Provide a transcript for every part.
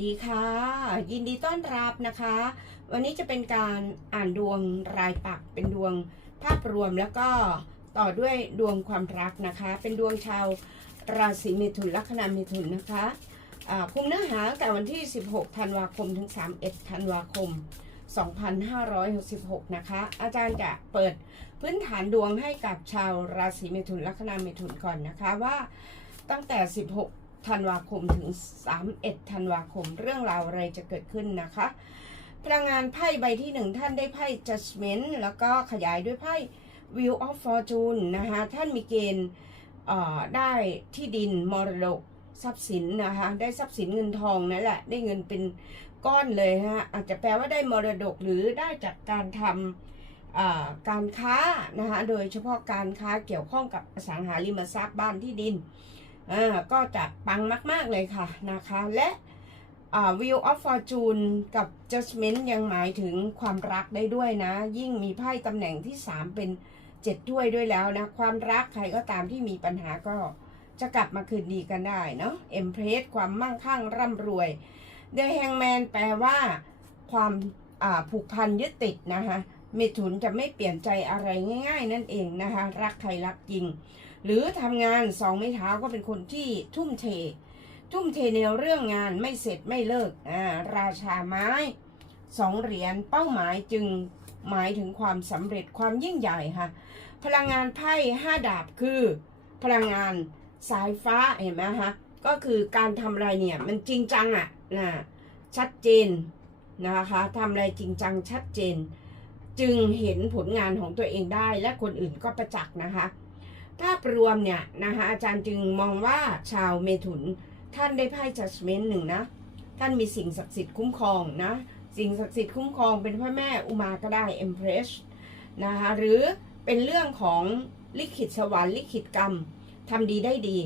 ดีค่ะ ยินดีต้อนรับนะคะ วันนี้จะเป็นการอ่านดวงรายปักเป็นดวงภาพรวมแล้วก็ต่อด้วยดวงความรักนะคะ เป็นดวงชาวราศีเมถุนลัคนาเมถุนนะคะคุมเนื้อหาแต่วันที่ 16 ธันวาคมถึง 31 ธันวาคม 2566 นะคะ อาจารย์จะเปิดพื้นฐานดวงให้กับชาวราศีเมถุนลัคนาเมถุนก่อนนะคะว่าตั้งแต่ 16 ธันวาคมถึง 31 ธันวาคมเรื่องราวอะไรจะเกิดขึ้นนะคะ พลังงานไพ่ใบที่หนึ่งท่านได้ไพ่ judgment แล้วก็ขยายด้วยไพ่ wheel of fortune นะคะท่านมีเกณฑ์ได้ที่ดินมรดกทรัพย์สินนะคะได้ทรัพย์สินเงินทองนั่นแหละ ได้เงินเป็นก้อนเลยฮะอาจจะแปลว่าได้มรดกหรือได้จากการทำการค้านะคะโดยเฉพาะการค้าเกี่ยวข้องกับอสังหาริมทรัพย์บ้านที่ดิน อ่าก็จะปังมาก ๆ เลยค่ะนะคะ และอ่า Wheel of Fortune กับ Judgment ยังหมายถึงความรักได้ด้วยนะ ยิ่งมีไพ่ตำแหน่งที่ 3 เป็น7ถ้วยด้วยแล้วนะ ความรักใครก็ตามที่มีปัญหาก็จะกลับมาคืนดีกันได้เนาะ Empress ความมั่งคั่งร่ำรวย The Hangman แปลว่า ความอ่าผูกพันยึดติดนะคะเมถุนจะไม่เปลี่ยนใจอะไรง่าย ๆ นั่นเองนะคะ รักใครรักจริง หรือทำงานสองไม้เท้าก็เป็นคนที่ทุ่มเท ทุ่มเทในเรื่องงานไม่เสร็จไม่เลิกอ่าราชาไม้สองเหรียญเป้าหมายจึงหมายถึงความสำเร็จความยิ่งใหญ่ค่ะ พลังงานไพ่ห้าดาบคือ พลังงานสายฟ้าเห็นไหมคะก็คือการทำอะไรเนี่ยมันจริงจังอะนะชัดเจนนะคะทำอะไรจริงจังชัดเจน จึงเห็นผลงานของตัวเองได้และคนอื่นก็ประจักษ์นะคะ ภาพรวมเนี่ยนะคะอาจารย์จึงมองว่าชาวเมถุนท่านได้ไพ่ judgment หนึ่งนะ ท่านมีสิ่งศักดิ์สิทธิ์คุ้มครองนะ สิ่งศักดิ์สิทธิ์คุ้มครองเป็นพระแม่อุมาก็ได้ empress นะคะหรือเป็นเรื่องของลิขิตสวรรค์ลิขิตกรรมทำดีได้ดี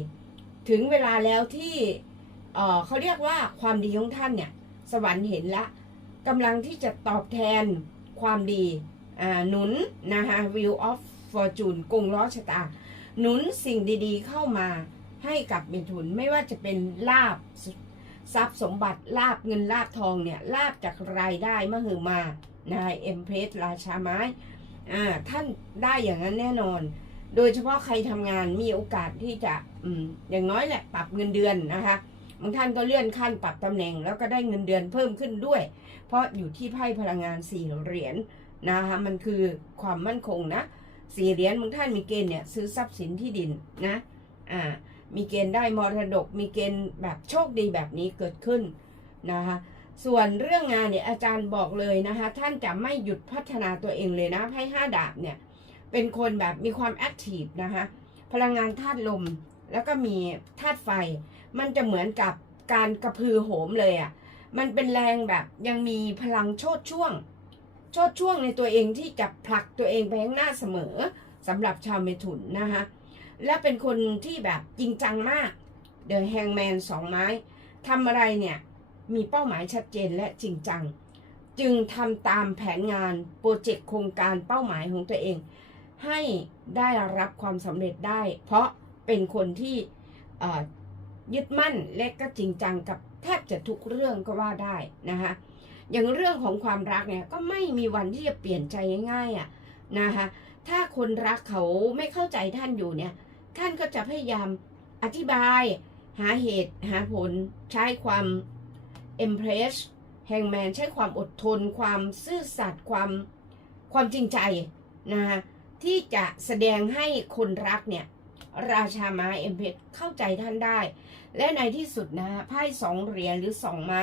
ถึงเวลาแล้วที่เเขาเรียกว่าความดีของท่านเนี่ยสวรรค์เห็นละกำลังที่จะตอบแทนความดีหนุนนะคะ wheel of fortune กงล้อชะตา หนุนสิ่งดีๆเข้ามาให้กับเมถุนไม่ว่าจะเป็นลาบทรัพย์สมบัติลาบเงินลาบทองเนี่ยลาบจากรายได้มหึมานายเอ็มเพสราชาไม้อ่าท่านได้อย่างนั้นแน่นอน โดยเฉพาะใครทำงานมีโอกาสที่จะอืมอย่างน้อยแหละปรับเงินเดือนนะคะบางท่านก็เลื่อนขั้นปรับตำแหน่ง แล้วก็ได้เงินเดือนเพิ่มขึ้นด้วย เพราะอยู่ที่ไพ่พลังงานสี่เหรียญนะคะมันคือความมั่นคงนะ สี่เหรียญบางท่านมีเกณฑ์เนี่ยซื้อทรัพย์สินที่ดินนะอ่ามีเกณฑ์ได้มรดก มีเกณฑ์แบบโชคดีแบบนี้เกิดขึ้นนะคะส่วนเรื่องงานเนี่ยอาจารย์บอกเลยนะคะท่านจะไม่หยุดพัฒนาตัวเองเลยนะไพ่ห้าดาบเนี่ยเป็นคนแบบมีความแอคทีฟนะคะพลังงานธาตุลมแล้วก็มีธาตุไฟ มันจะเหมือนกับการกระพือโหมเลยอะ่ะมันเป็นแรงแบบยังมีพลังโชดช่วง ชดช่วงในตัวเองที่จะผลักตัวเองไปข้างหน้าเสมอสำหรับชาวเมถุนนะคะ และเป็นคนที่แบบจริงจังมากเดอะแฮงแมนสองไม้ทำอะไรเนี่ยมีเป้าหมายชัดเจนและจริงจัง จึงทำตามแผนงานโปรเจกต์โครงการเป้าหมายของตัวเอง ให้ได้รับความสำเร็จได้ เพราะเป็นคนที่ยึดมั่นและก็จริงจังกับแทบจะทุกเรื่องก็ว่าได้นะคะ อย่างเรื่องของความรักเนี่ยก็ไม่มีวันที่จะเปลี่ยนใจง่ายๆอะนะคะถ้าคนรักเขาไม่เข้าใจท่านอยู่เนี่ย ท่านก็จะพยายามอธิบายหาเหตุหาผลใช้ความ impress แฮงแมนใช้ความอดทน ความซื่อสัตย์ความความจริงใจนะคะที่จะแสดงให้คนรักเนี่ยราชาไม้เอ็มเพชเข้าใจท่านได้ และในที่สุดนะฮะไพ่สองเหรียญหรือสองไม้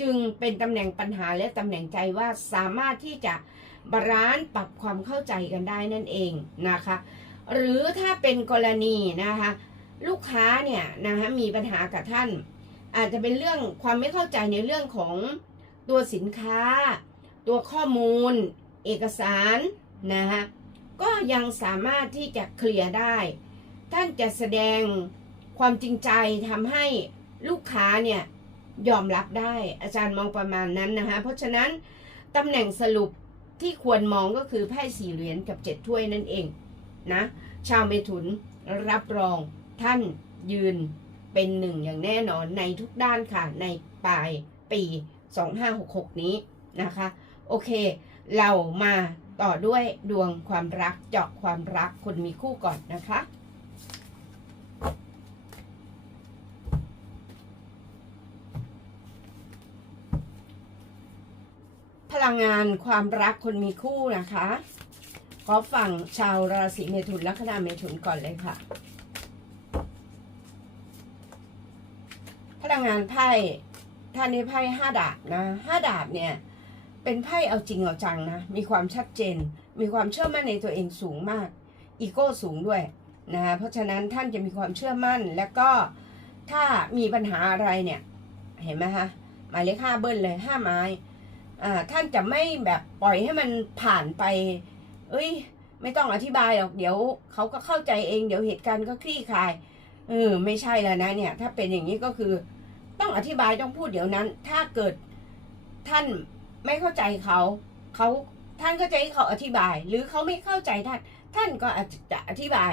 จึงเป็นตำแหน่งปัญหาและตำแหน่งใจว่าสามารถที่จะบาลานซ์ปรับความเข้าใจกันได้นั่นเองนะคะ หรือถ้าเป็นกรณีนะคะ ลูกค้าเนี่ยนะคะมีปัญหากับท่าน อาจจะเป็นเรื่องความไม่เข้าใจในเรื่องของตัวสินค้า ตัวข้อมูล เอกสารนะคะก็ยังสามารถที่จะเคลียร์ได้ ท่านจะแสดงความจริงใจทำให้ลูกค้าเนี่ย ยอมรับได้ อาจารย์มองประมาณนั้นนะคะเพราะฉะนั้นตำแหน่งสรุปที่ควรมองก็คือไพ่สี่เหรียญกับเจ็ดถ้วยนั่นเองนะชาวเมถุนรับรองท่านยืนเป็นหนึ่งอย่างแน่นอนในทุกด้านค่ะ ในปลายปี 2566 นี้นะคะ โอเค เรามาต่อด้วยดวงความรักเจาะความรักคนมีคู่ก่อนนะคะ ลังงานความรักคนมีคู่นะคะ ขอฝั่งชาวราศีเมถุนลัคนาเมถุนก่อนเลยค่ะ พลังงานไพ่ท่านนี้ไพ่ห้าดาบนะห้าดาบเนี่ย เป็นไพ่เอาจริงเอาจังนะ มีความชัดเจน มีความเชื่อมั่นในตัวเองสูงมาก อีโก้สูงด้วยนะเพราะฉะนั้นท่านจะมีความเชื่อมั่นแล้วก็ถ้ามีปัญหาอะไรเนี่ย เห็นไหมคะหมายเลขห้าเบิ้ลเลยห้าไม้ ท่านจะไม่แบบปล่อยให้มันผ่านไป เอ้ย ไม่ต้องอธิบายหรอกเดี๋ยวเขาก็เข้าใจเองเดี๋ยวเหตุการณ์ก็คลี่คลาย เออไม่ใช่แล้วนะเนี่ย ถ้าเป็นอย่างนี้ก็คือ ต้องอธิบายต้องพูดเดี๋ยวนั้น ถ้าเกิดท่านไม่เข้าใจเขาเขาท่านก็จะให้เขาอธิบาย หรือเขาไม่เข้าใจท่าน ท่านก็อาจจะอธิบาย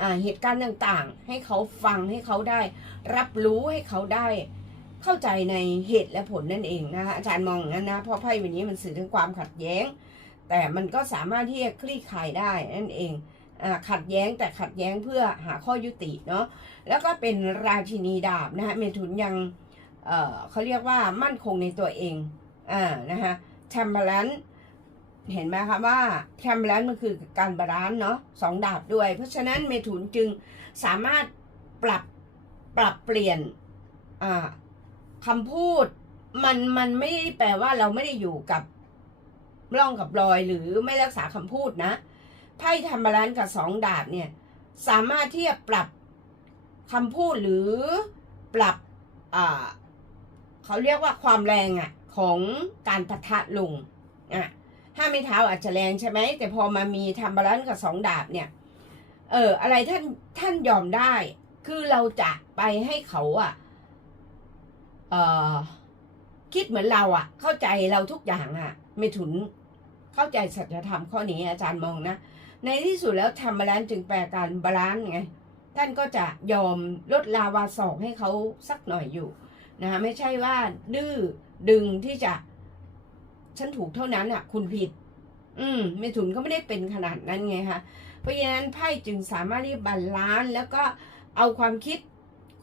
อ่าเหตุการณ์ต่างๆ ให้เขาฟังให้เขาได้ รับรู้ให้เขาได้ เข้าใจในเหตุและผลนั่นเองนะคะอาจารย์มองอย่างนั้นนะเพราะไพ่วันนี้มันสื่อถึงความขัดแย้ง แต่มันก็สามารถที่จะคลี่คลายได้นั่นเองขัดแย้งแต่ขัดแย้งเพื่อหาข้อยุติเนาะแล้วก็เป็นราชินีดาบนะคะเมถุนยังเเขาเรียกว่ามั่นคงในตัวเองอ่านะคะแชมเบอร์แลนเห็นไหมคะว่าแชมเบอร์แลนมันคือการบาลานซ์เนาะสองดาบด้วย เพราะฉะนั้นเมถุนจึงสามารถปรับปรับเปลี่ยนอ่า คำพูดมันมันไม่ได้แปลว่าเราไม่ได้อยู่กับร่องกับรอยหรือไม่รักษาคำพูดนะไพ่ธรรมรันกับสองดาบเนี่ย สามารถที่จะปรับคำพูดหรือปรับอ่าเขาเรียกว่าความแรงอะ่ะ ของการปะทะลงอะห้าไม่เท้าอาจจะแรงใช่ไหมแต่พอมามีธรรมรันกับสองดาบเนี่ย เอออะไรท่านท่านยอมได้ คือเราจะไปให้เขาอะเอ่อ คิดเหมือนเราอะเข้าใจเราทุกอย่างอะไม่ถุนเข้าใจสัจธรรมข้อนี้อาจารย์มองนะ ในที่สุดแล้วทำมาแล้วจึงแปลการบาลานซ์ไง ท่านก็จะยอมลดลาวาสอกให้เขาสักหน่อยอยู่นะคะไม่ใช่ว่าดื้อดึงที่จะ ฉันถูกเท่านั้นอะคุณผิด อืมเมถุนก็ไม่ได้เป็นขนาดนั้นไงคะเพราะฉะนั้นไพ่จึงสามารถที่บาลานซ์แล้วก็เอาความคิด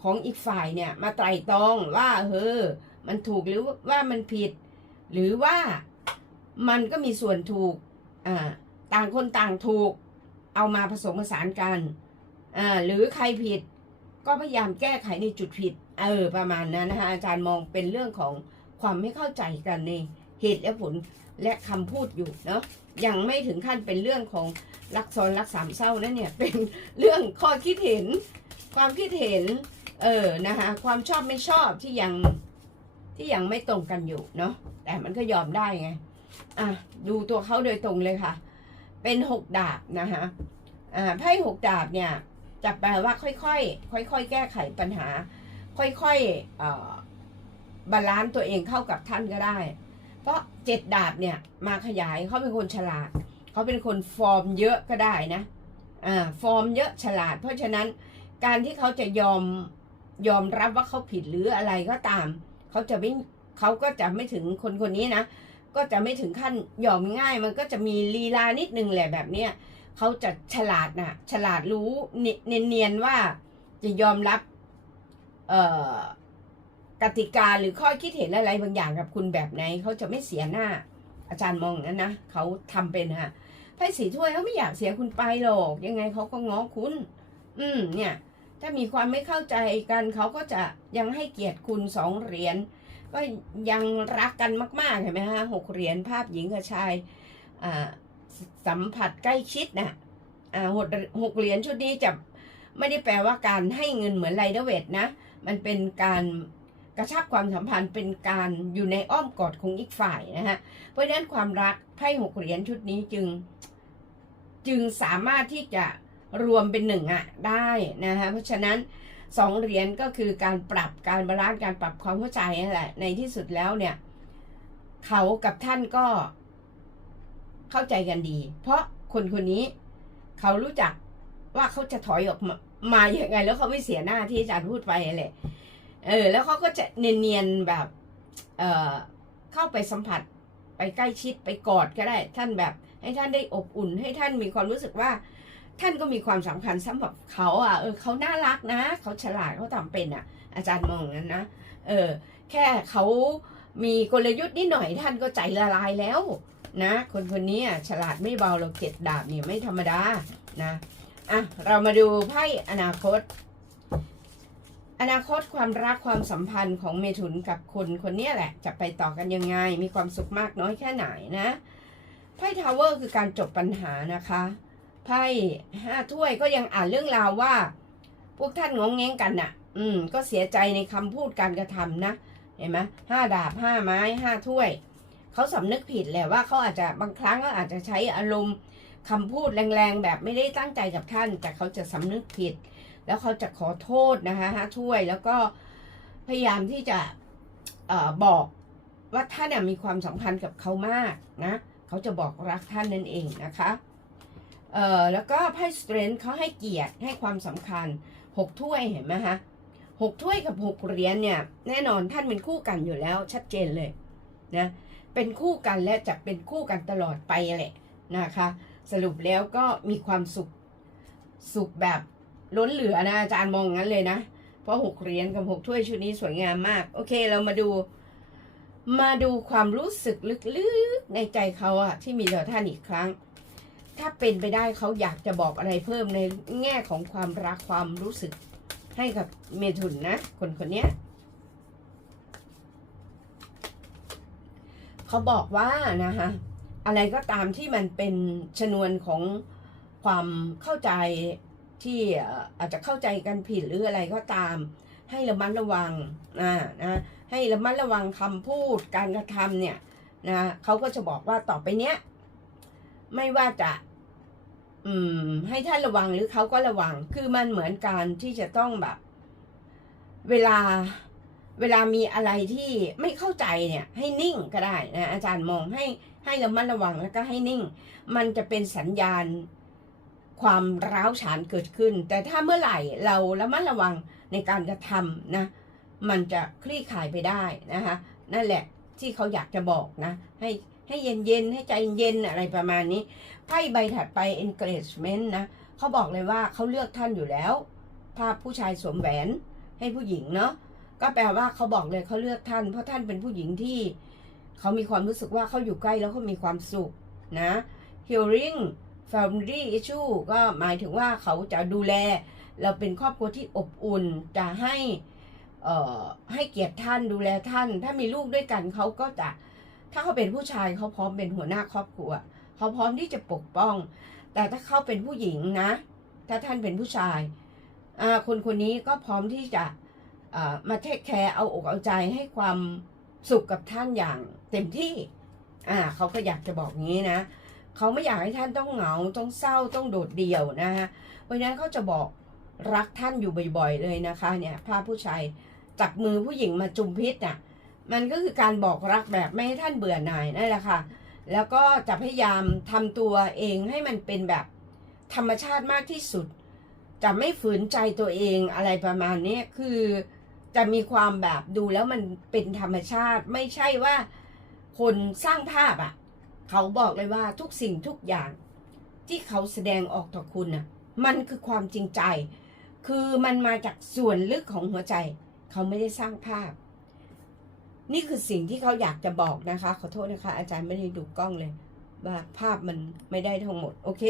ของอีกฝ่ายเนี่ยมาไตร่ตรองว่าเออมันถูกหรือว่ามันผิด หรือว่ามันก็มีส่วนถูกอ่าต่างคนต่างถูก เอามาผสมผสานกันอ่าหรือใครผิด ก็พยายามแก้ไขในจุดผิด เออประมาณนั้นนะคะอาจารย์มองเป็นเรื่องของความไม่เข้าใจกันในเหตุและผลและคำพูดอยู่เนาะยังไม่ถึงขั้นเป็นเรื่องของรักซ้อนรักสามเศร้านั่นเนี่ยเป็นเรื่องข้อคิดเห็น ความคิดเห็น เออนะคะความชอบไม่ชอบที่ยังที่ยังไม่ตรงกันอยู่เนาะแต่มันก็ยอมได้ไงอะดูตัวเขาโดยตรงเลยค่ะ เป็นหกดาบนะคะอ่าไพ่หกดาบเนี่ยจะแปลว่าค่อยๆค่อยๆแก้ไขปัญหา ค่อยๆเอ่อบาลานซ์ตัวเองเข้ากับท่านก็ได้ เพราะเจ็ดดาบเนี่ยมาขยายเขาเป็นคนฉลาดเขาเป็นคนฟอร์มเยอะก็ได้นะอ่าฟอร์มเยอะฉลาด เพราะฉะนั้นการที่เขาจะยอม ยอมรับว่าเขาผิดหรืออะไรก็ตาม เขาจะไม่เขาก็จะไม่ถึงคนคนนี้นะ ก็จะไม่ถึงขั้นยอมง่าย มันก็จะมีลีลานิดนึงแหละแบบเนี้ยเขาจะฉลาดนะฉลาดรู้เนียนๆว่าจะยอมรับเอ่อกติกาหรือข้อคิดเห็นอะไรบางอย่างกับคุณแบบไหนเขาจะไม่เสียหน้า อาจารย์มองนั้นนะเขาทำเป็นฮะไพ่สีถ้วยเขาไม่อยากเสียคุณไปหรอกยังไงเขาก็ง้อคุณ อืมเนี่ย ถ้ามีความไม่เข้าใจกันเขาก็จะยังให้เกียรติคุณสองเหรียญก็ยังรักกันมาก ๆ เห็นไหมฮะหกเหรียญภาพหญิงกับชายสัมผัสใกล้ชิดนะอ่าหกหกเหรียญชุดนี้จะไม่ได้แปลว่าการให้เงินเหมือนไรเดเวทนะ มันเป็นการกระชับความสัมพันธ์เป็นการอยู่ในอ้อมกอดของอีกฝ่ายนะฮะ เพราะฉะนั้นความรักไพ่หกเหรียญชุดนี้จึง จึงสามารถที่จะ รวมเป็นหนึ่งอะได้นะคะเพราะฉะนั้นสองเหรียญก็คือการปรับการบาลานซ์การปรับความเข้าใจนั่นแหละในที่สุดแล้วเนี่ย เขากับท่านก็เข้าใจกันดี เพราะคนคนนี้เขารู้จักว่าเขาจะถอยออกมามาอย่างไง แล้วเขาไม่เสียหน้าที่อาจารย์พูดไปแหละเออ แล้วเขาก็จะเนียนๆแบบ เออเข้าไปสัมผัสไปใกล้ชิดไปกอดก็ได้ ท่านแบบ ให้ท่านได้อบอุ่น ให้ท่านมีความรู้สึกว่า ท่านก็มีความสำคัญสำหรับเขาอะเออเขาน่ารักนะ เขาฉลาดเขาทำเป็นอะ อาจารย์มองอย่างนั้นนะเออแค่เขามีกลยุทธ์นิดหน่อยท่านก็ใจละลายแล้วนะ คนคนนี้อะฉลาดไม่เบาเราเจ็ดดาบเนี่ยไม่ธรรมดานะอะเรามาดูไพ่อนาคต อนาคตความรักความสัมพันธ์ของเมถุนกับคนคนนี้แหละ จะไปต่อกันยังไง มีความสุขมากน้อยแค่ไหนนะไพ่ทาวเวอร์คือการจบปัญหานะคะ ไพ่ห้าถ้วยก็ยังอ่านเรื่องราวว่า พวกท่านงงแงงกันน่ะ อืม ก็เสียใจในคำพูดการกระทำนะเห็นไหมห้าดาบห้าไม้ห้าถ้วยเขาสำนึกผิดแหละว่าเขาอาจจะบางครั้งก็อาจจะใช้อารมณ์คำพูดแรงๆ แบบไม่ได้ตั้งใจกับท่าน แต่เขาจะสำนึกผิด แล้วเขาจะขอโทษนะคะห้าถ้วยแล้วก็พยายามที่จะเออบอกว่าท่านน่ะมีความสัมพันธ์กับเขามากนะ เขาจะบอกรักท่านนั่นเองนะคะ เอ่อแล้วก็ไพ่สเตรนท์เขาให้เกียรติให้ความสำคัญหกถ้วยเห็นไหมคะหกถ้วยกับหกเหรียญเนี่ยแน่นอนท่านเป็นคู่กันอยู่แล้วชัดเจนเลยนะเป็นคู่กันและจะเป็นคู่กันตลอดไปแหละนะคะ สรุปแล้วก็มีความสุขสุขแบบล้นเหลือนะอาจารย์มองงั้นเลยนะ เพราะหกเหรียญกับหกถ้วยชุดนี้สวยงามมาก โอเคเรามาดู มาดูความรู้สึกลึกๆในใจเขาอะที่มีต่อท่านอีกครั้ง ถ้าเป็นไปได้เขาอยากจะบอกอะไรเพิ่มในแง่ของความรักความรู้สึกให้กับเมถุนนะ คนคนนี้เขาบอกว่านะคะอะไรก็ตามที่มันเป็นชนวนของความเข้าใจที่เอ่ออาจจะเข้าใจกันผิดหรืออะไรก็ตาม ให้ระมัดระวังนะนะให้ระมัดระวังคำพูดการกระทำเนี่ยนะเขาก็จะบอกว่าต่อไปเนี้ยไม่ว่าจะ อืม ให้ท่านระวังหรือเขาก็ระวัง คือมันเหมือนการที่จะต้องแบบ เวลาเวลามีอะไรที่ไม่เข้าใจเนี่ย ให้นิ่งก็ได้นะอาจารย์มองให้ให้ระมัดระวังแล้วก็ให้นิ่ง มันจะเป็นสัญญาณความร้าวฉานเกิดขึ้น แต่ถ้าเมื่อไหร่เราระมัดระวังในการกระทำนะ มันจะคลี่คลายไปได้นะคะนั่นแหละที่เขาอยากจะบอกนะ ให้ ให้เย็นเย็นให้ใจเย็นอะไรประมาณนี้ไพ่ใบถัดไป encouragement นะเขาบอกเลยว่าเขาเลือกท่านอยู่แล้ว ภาพผู้ชายสวมแหวนให้ผู้หญิงเนาะก็แปลว่าเขาบอกเลยเขาเลือกท่าน เพราะท่านเป็นผู้หญิงที่เขามีความรู้สึกว่าเขาอยู่ใกล้แล้วเขามีความสุขนะ hearing family issue ก็หมายถึงว่าเขาจะดูแล เราเป็นครอบครัวที่อบอุ่นจะให้เอ่อให้เกียรติท่านดูแลท่าน ถ้ามีลูกด้วยกันเขาก็จะ ถ้าเขาเป็นผู้ชายเขาพร้อมเป็นหัวหน้าครอบครัว เขาพร้อมที่จะปกป้อง แต่ถ้าเขาเป็นผู้หญิงนะ ถ้าท่านเป็นผู้ชายคนคนนี้ก็พร้อมที่จะมาเทคแคร์เอาอกเอาใจให้ความสุขกับท่านอย่างเต็มที่อ่าเขาก็อยากจะบอกงี้นะเขาไม่อยากให้ท่านต้องเหงาต้องเศร้าต้องโดดเดี่ยวนะฮะเพราะฉะนั้นเขาจะบอกรักท่านอยู่บ่อย ๆ เลยนะคะ เนี่ยภาพผู้ชายจับมือผู้หญิงมาจุมพิษน่ะ มันก็คือการบอกรักแบบไม่ให้ท่านเบื่อหน่ายนั่นแหละค่ะ แล้วก็จะพยายามทำตัวเองให้มันเป็นแบบธรรมชาติมากที่สุด จะไม่ฝืนใจตัวเองอะไรประมาณนี้คือจะมีความแบบดูแล้วมันเป็นธรรมชาติไม่ใช่ว่าคนสร้างภาพอะ่ะ เขาบอกเลยว่าทุกสิ่งทุกอย่างที่เขาแสดงออกต่อคุณน่ะ มันคือความจริงใจ คือมันมาจากส่วนลึกของหัวใจ เขาไม่ได้สร้างภาพ นี่คือสิ่งที่เขาอยากจะบอกนะคะ ขอโทษนะคะ อาจารย์ไม่ได้ดูกล้องเลย ว่าภาพมันไม่ได้ทั้งหมด โอเค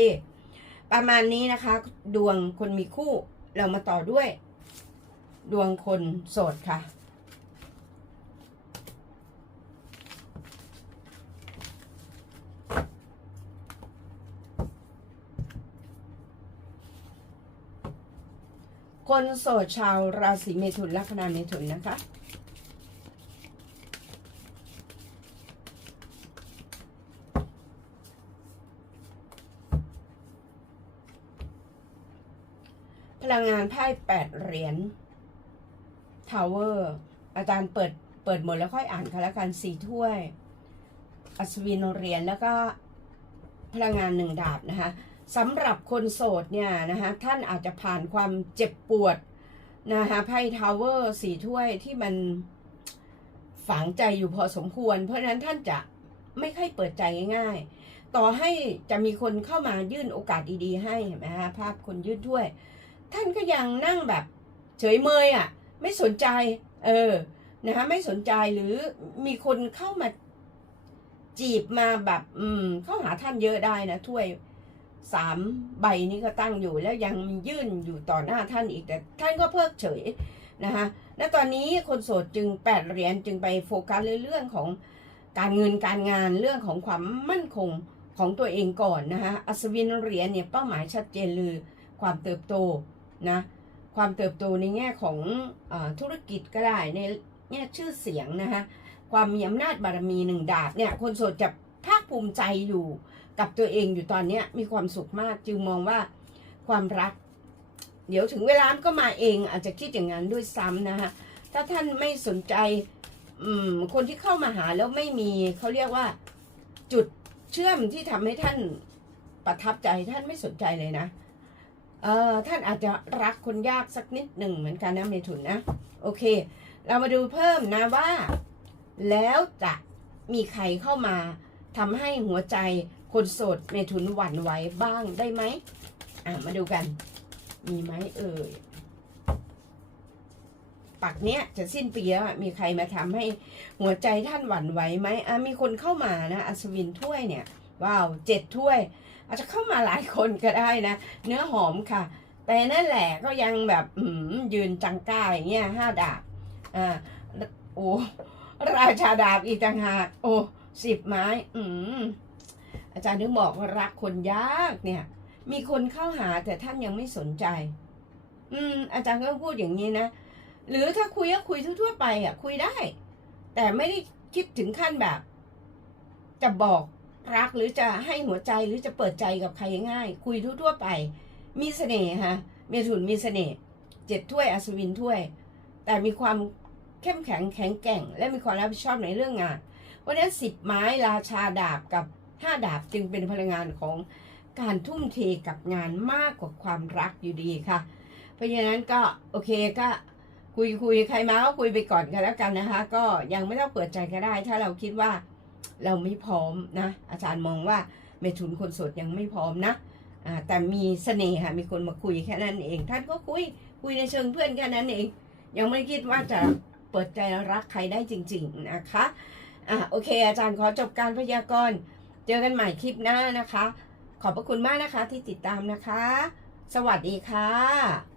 ประมาณนี้นะคะ ดวงคนมีคู่ เรามาต่อด้วย ดวงคนโสดค่ะคนโสดชาวราศีเมถุนลัคนาเมถุนนะคะ ลังงานไพ่แปดเหรียญทาวเวอร์อาจารย์เปิดเปิดหมดแล้วค่อยอ่านค่ะแล้วกันสี่ถ้วย อัศวินเหรียญแล้วก็พลังงานหนึ่งดาบนะคะสำหรับคนโสดเนี่ยนะคะท่านอาจจะผ่านความเจ็บปวดนะคะไพ่ทาวเวอร์สี่ถ้วยที่มันฝังใจอยู่พอสมควร เพราะฉะนั้นท่านจะไม่ค่อยเปิดใจง่ายๆ ต่อให้จะมีคนเข้ามายื่นโอกาสดีๆ ให้เห็นไหมฮะภาพคนยื่นถ้วย ท่านก็ยังนั่งแบบเฉยเมยอะ ไม่สนใจ เออนะคะไม่สนใจหรือมีคนเข้ามาจีบมาแบบ อืม เข้าหาท่านเยอะได้นะถ้วยสามใบนี้ก็ตั้งอยู่แล้วยังยื่นอยู่ต่อหน้าท่านอีกแต่ท่านก็เพิกเฉยนะคะและตอนนี้คนโสดจึงแปดเหรียญจึงไปโฟกัสเรื่องของการเงินการงานเรื่องของความมั่นคงของตัวเองก่อนนะคะอัศวินเหรียญเนี่ยเป้าหมายชัดเจนเลยความเติบโต นะความเติบโตในแง่ของอธุรกิจก็ได้ในแง่ชื่อเสียงนะคะความมีอำนาจบารมีหนึ่งดาบเนี่ยคนโสดจะภาคภูมิใจอยู่กับตัวเองอยู่ตอนนี้มีความสุขมากจึงมองว่าความรัก เดี๋ยวถึงเวลามันก็มาเองอาจจะคิดอย่างนั้นด้วยซ้ำนะคะถ้าท่านไม่สนใจคนที่เข้ามาหาแล้วไม่มีเขาเรียกว่าจุดเชื่อมที่ทำให้ท่านประทับใจท่านไม่สนใจเลยนะ เออท่านอาจจะรักคนยากสักนิดหนึ่งเหมือนกันนะเมถุนนะ โอเค เรามาดูเพิ่มนะว่า แล้วจะมีใครเข้ามาทำให้หัวใจคนโสดเมถุนหวั่นไหวบ้างได้ไหมอะมาดูกัน มีไหมเอ่ยปักเนี้ยจะสิ้นปีแล้วมีใครมาทำให้หัวใจท่านหวั่นไหวไหมอะมีคนเข้ามานะอัศวินถ้วยเนี่ยว้าวเจ็ดถ้วย อาจจะเข้ามาหลายคนก็ได้นะ เนื้อหอมค่ะ แต่นั่นแหละก็ยังแบบยืนจังก้าอย่างเงี้ยห้าดาบอ่าโอ้ราชาดาบอีกต่างหากโอ้สิบไม้ อืมอาจารย์ถึงบอกว่ารักคนยากเนี่ย มีคนเข้าหาแต่ท่านยังไม่สนใจ อืม อาจารย์ก็พูดอย่างนี้นะ หรือถ้าคุยก็คุยทั่วๆไปอะ คุยได้ แต่ไม่ได้คิดถึงขั้นแบบ จะบอก รักหรือจะให้หัวใจหรือจะเปิดใจกับใครง่าย คุยทั่วๆไป มีเสน่ห์ฮะเมถุนมีเสน่ห์เจ็ดถ้วยอัศวินถ้วย แต่มีความเข้มแข็งแข็งแกร่ง และมีความรับผิดชอบในเรื่องงาน เพราะฉะนั้นสิบไม้ราชาดาบกับห้าดาบจึงเป็นพลังงานของการทุ่มเทกับงานมากกว่าความรักอยู่ดีค่ะ เพราะฉะนั้นก็โอเคก็คุยคุยใครมาก็คุยไปก่อนกันแล้วกันนะคะ ก็ยังไม่ต้องเปิดใจก็ได้ ถ้าเราคิดว่า เราไม่พร้อมนะ อาจารย์มองว่าเมถุนคนโสดยังไม่พร้อมนะแต่มีเสน่ห์ค่ะมีคนมาคุยแค่นั้นเอง ท่านก็คุยคุยในเชิงเพื่อนแค่นั้นเอง ยังไม่คิดว่าจะเปิดใจรักใครได้จริง ๆนะคะอะโอเค อาจารย์ขอจบการพยากรณ์เจอกันใหม่คลิปหน้านะคะ ขอบพระคุณมากนะคะที่ติดตามนะคะ สวัสดีค่ะ